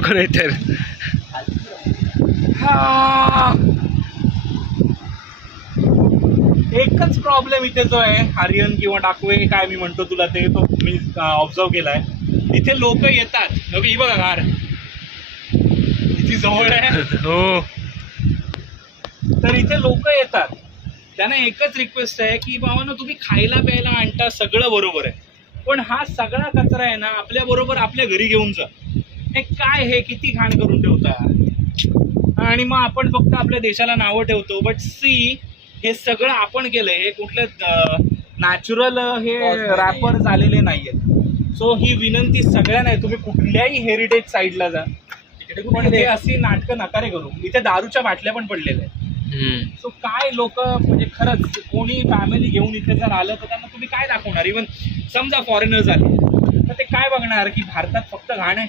खरं तर एकच प्रॉब्लेम इथे जो आहे, आर्यन किंवा डाकवे काय मी म्हणतो तुला ते, तो मी ऑब्झर्व केलाय. इथे लोक येतात, ही बघा कार इथे जवळ आहे. हो, तर इथे लोक येतात, त्यांना एकच रिक्वेस्ट आहे की बाबांनो तुम्ही खायला प्यायला आणता, सगळं बरोबर आहे, पण हा सगळा कचरा आहे ना आपल्या बरोबर आपल्या घरी घेऊन जा. हे काय, हे किती घाण करून ठेवता. आणि मग आपण फक्त आपल्या देशाला नावं ठेवतो, बट सी हे सगळं आपण केलंय, हे कुठले नॅचरल हे रॅपर्स आलेले नाहीयेत. सो ही विनंती सगळ्यांना आहे, तुम्ही कुठल्याही हेरिटेज साईडला जा, पण हे अशी नाटकं नकारे करू. इथे दारूच्या बाटल्या पण पडलेल्या आहेत. सो काय लोक, म्हणजे खरंच कोणी फॅमिली घेऊन इथे जर आलं तर त्यांना तुम्ही काय दाखवणार. इव्हन समजा फॉरेनर्स आले तर ते काय बघणार की भारतात फक्त घाण आहे.